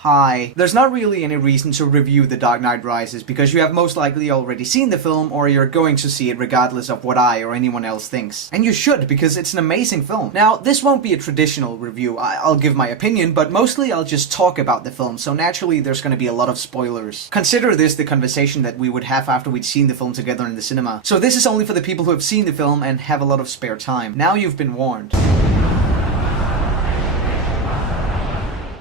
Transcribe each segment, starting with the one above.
Hi. There's not really any reason to review The Dark Knight Rises because you have most likely already seen the film or you're going to see it regardless of what I or anyone else thinks. And you should, because it's an amazing film. Now, this won't be a traditional review. I'll give my opinion, but mostly I'll just talk about the film, so naturally there's going to be a lot of spoilers. Consider this the conversation that we would have after we'd seen the film together in the cinema. So this is only for the people who have seen the film and have a lot of spare time. Now you've been warned.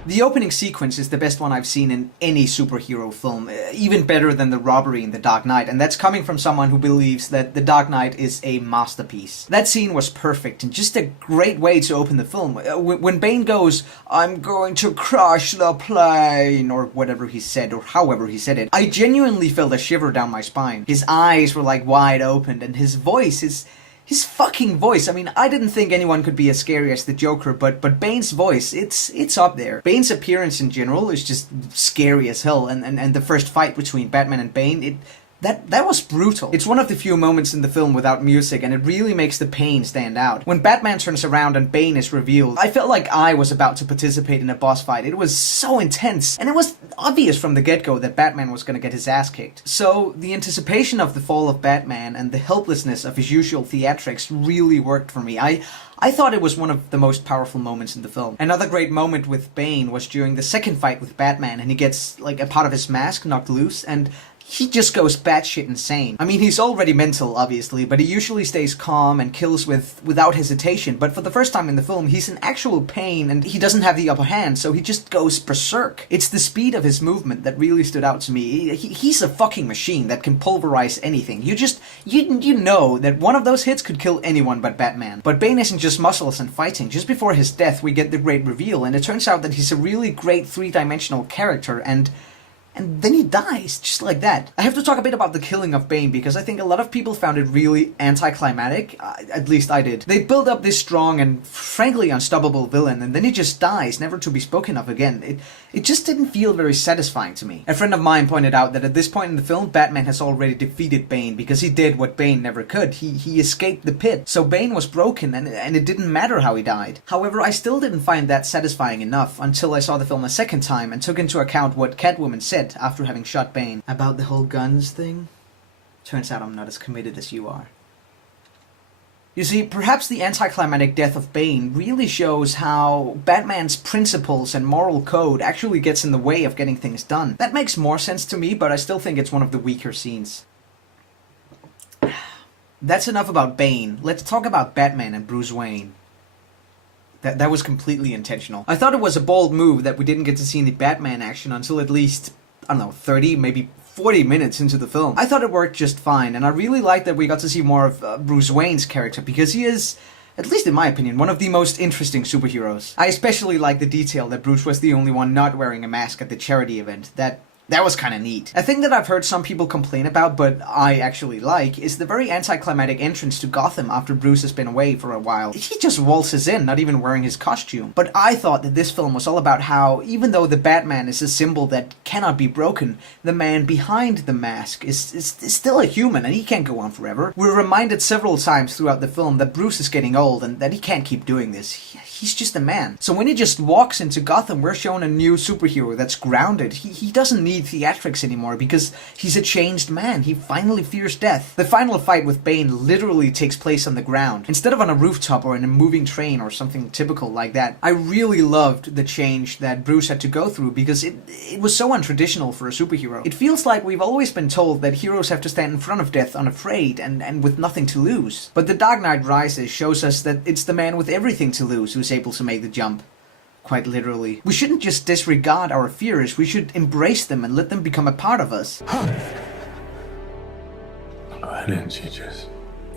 The opening sequence is the best one I've seen in any superhero film, even better than the robbery in The Dark Knight, and that's coming from someone who believes that The Dark Knight is a masterpiece. That scene was perfect, and just a great way to open the film. When Bane goes, "I'm going to crash the plane," or whatever he said, or however he said it, I genuinely felt a shiver down my spine. His eyes were like wide open, and his voice is... His fucking voice, I mean, I didn't think anyone could be as scary as the Joker, but Bane's voice, it's up there. Bane's appearance in general is just scary as hell, and the first fight between Batman and Bane, that was brutal. It's one of the few moments in the film without music, and it really makes the pain stand out. When Batman turns around and Bane is revealed, I felt like I was about to participate in a boss fight. It was so intense, and it was obvious from the get-go that Batman was gonna get his ass kicked. So, the anticipation of the fall of Batman and the helplessness of his usual theatrics really worked for me. I thought it was one of the most powerful moments in the film. Another great moment with Bane was during the second fight with Batman, and he gets, like, a part of his mask knocked loose, and he just goes batshit insane. I mean, he's already mental, obviously, but he usually stays calm and kills without hesitation, but for the first time in the film, he's in actual pain and he doesn't have the upper hand, so he just goes berserk. It's the speed of his movement that really stood out to me. He's a fucking machine that can pulverize anything. You know that one of those hits could kill anyone but Batman. But Bane isn't just muscles and fighting. Just before his death, we get the great reveal, and it turns out that he's a really great three-dimensional character, and then he dies, just like that. I have to talk a bit about the killing of Bane, because I think a lot of people found it really anticlimactic. At least I did. They build up this strong and frankly unstoppable villain, and then he just dies, never to be spoken of again. It just didn't feel very satisfying to me. A friend of mine pointed out that at this point in the film, Batman has already defeated Bane, because he did what Bane never could. He escaped the pit. So Bane was broken, and it didn't matter how he died. However, I still didn't find that satisfying enough until I saw the film a second time and took into account what Catwoman said after having shot Bane about the whole guns thing. Turns out I'm not as committed as you are. You see, perhaps the anticlimactic death of Bane really shows how Batman's principles and moral code actually gets in the way of getting things done. That makes more sense to me, but I still think it's one of the weaker scenes. That's enough about Bane. Let's talk about Batman and Bruce Wayne. That was completely intentional. I thought it was a bold move that we didn't get to see any Batman action until at least, I don't know, 30, maybe 40 minutes into the film. I thought it worked just fine, and I really liked that we got to see more of Bruce Wayne's character, because he is, at least in my opinion, one of the most interesting superheroes. I especially like the detail that Bruce was the only one not wearing a mask at the charity event. That was kinda neat. A thing that I've heard some people complain about, but I actually like, is the very anticlimactic entrance to Gotham after Bruce has been away for a while. He just waltzes in, not even wearing his costume. But I thought that this film was all about how, even though the Batman is a symbol that cannot be broken, the man behind the mask is still a human, and he can't go on forever. We're reminded several times throughout the film that Bruce is getting old, and that he can't keep doing this. He's just a man. So when he just walks into Gotham, we're shown a new superhero that's grounded. He doesn't need theatrics anymore because he's a changed man. He finally fears death. The final fight with Bane literally takes place on the ground, instead of on a rooftop or in a moving train or something typical like that. I really loved the change that Bruce had to go through because it was so untraditional for a superhero. It feels like we've always been told that heroes have to stand in front of death unafraid and with nothing to lose. But The Dark Knight Rises shows us that it's the man with everything to lose who's able to make the jump. Quite literally. We shouldn't just disregard our fears, we should embrace them and let them become a part of us. Why didn't you just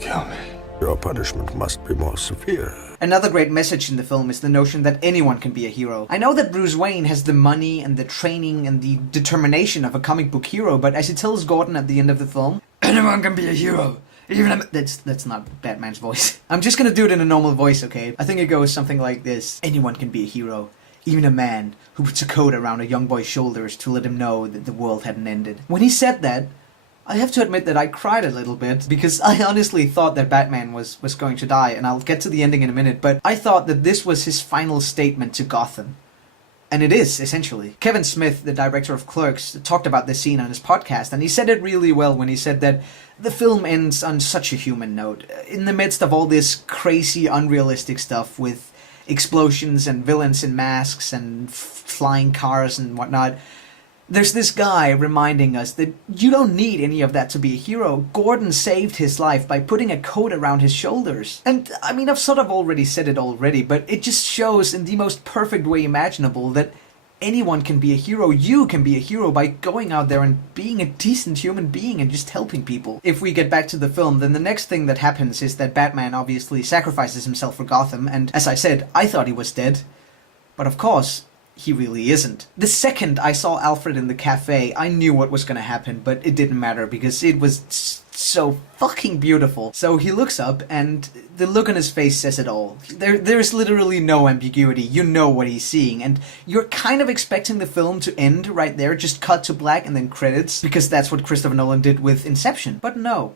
kill me? Your punishment must be more severe. Another great message in the film is the notion that anyone can be a hero. I know that Bruce Wayne has the money and the training and the determination of a comic book hero, but as he tells Gordon at the end of the film, anyone can be a hero. That's not Batman's voice. I'm just gonna do it in a normal voice, okay? I think it goes something like this. Anyone can be a hero. Even a man who puts a coat around a young boy's shoulders to let him know that the world hadn't ended. When he said that, I have to admit that I cried a little bit, because I honestly thought that Batman was going to die, and I'll get to the ending in a minute, but I thought that this was his final statement to Gotham. And it is, essentially. Kevin Smith, the director of Clerks, talked about this scene on his podcast, and he said it really well when he said that the film ends on such a human note. In the midst of all this crazy, unrealistic stuff with explosions and villains in masks and flying cars and whatnot, there's this guy reminding us that you don't need any of that to be a hero. Gordon saved his life by putting a coat around his shoulders. And, I mean, I've sort of already said it already, but it just shows in the most perfect way imaginable that anyone can be a hero. You can be a hero by going out there and being a decent human being and just helping people. If we get back to the film, then the next thing that happens is that Batman obviously sacrifices himself for Gotham, and as I said, I thought he was dead. But of course, he really isn't. The second I saw Alfred in the cafe, I knew what was gonna happen, but it didn't matter because it was so fucking beautiful. So he looks up, and the look on his face says it all. There's literally no ambiguity. You know what he's seeing, and you're kind of expecting the film to end right there, just cut to black and then credits, because that's what Christopher Nolan did with Inception. But no.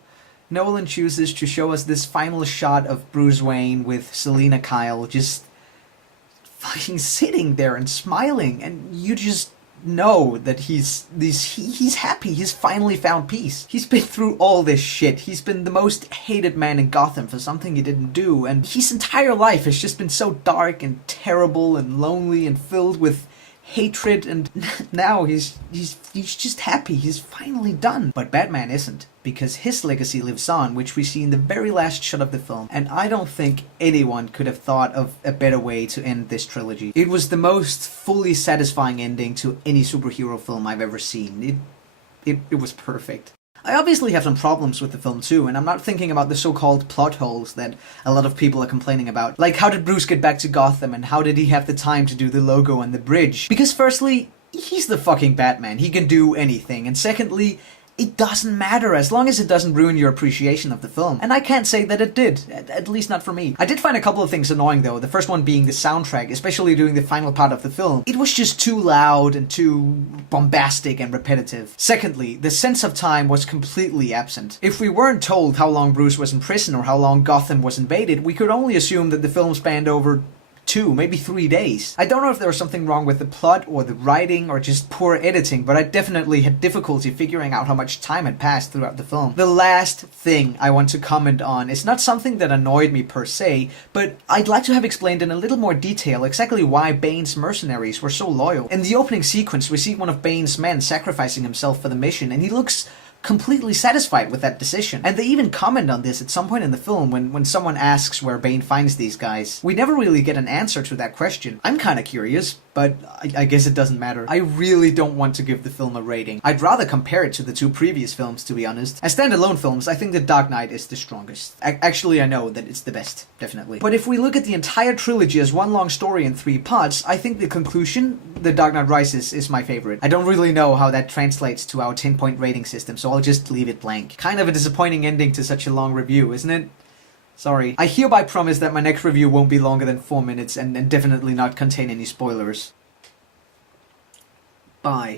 Nolan chooses to show us this final shot of Bruce Wayne with Selina Kyle just fucking sitting there and smiling, and you just know that he's happy. He's finally found peace. He's been through all this shit. He's been the most hated man in Gotham for something he didn't do, and his entire life has just been so dark and terrible and lonely and filled with hatred, and now he's just happy. He's finally done. But Batman isn't, because his legacy lives on, which we see in the very last shot of the film, and I don't think anyone could have thought of a better way to end this trilogy. It was the most fully satisfying ending to any superhero film I've ever seen. It was perfect. I obviously have some problems with the film too, and I'm not thinking about the so-called plot holes that a lot of people are complaining about. Like, how did Bruce get back to Gotham, and how did he have the time to do the logo and the bridge? Because firstly, he's the fucking Batman. He can do anything. And secondly, it doesn't matter as long as it doesn't ruin your appreciation of the film. And I can't say that it did, at least not for me. I did find a couple of things annoying though, the first one being the soundtrack, especially during the final part of the film. It was just too loud and too bombastic and repetitive. Secondly, the sense of time was completely absent. If we weren't told how long Bruce was in prison or how long Gotham was invaded, we could only assume that the film spanned over 2, maybe 3 days. I don't know if there was something wrong with the plot or the writing or just poor editing, but I definitely had difficulty figuring out how much time had passed throughout the film. The last thing I want to comment on is not something that annoyed me per se, but I'd like to have explained in a little more detail exactly why Bane's mercenaries were so loyal. In the opening sequence, we see one of Bane's men sacrificing himself for the mission, and he looks completely satisfied with that decision. And they even comment on this at some point in the film when someone asks where Bane finds these guys. We never really get an answer to that question. I'm kinda curious, but I guess it doesn't matter. I really don't want to give the film a rating. I'd rather compare it to the 2 previous films, to be honest. As standalone films, I think The Dark Knight is the strongest. Actually, I know that it's the best, definitely. But if we look at the entire trilogy as one long story in 3 parts, I think the conclusion, The Dark Knight Rises, is my favorite. I don't really know how that translates to our 10-point rating system, so I'll just leave it blank. Kind of a disappointing ending to such a long review, isn't it? Sorry. I hereby promise that my next review won't be longer than 4 minutes and definitely not contain any spoilers. Bye.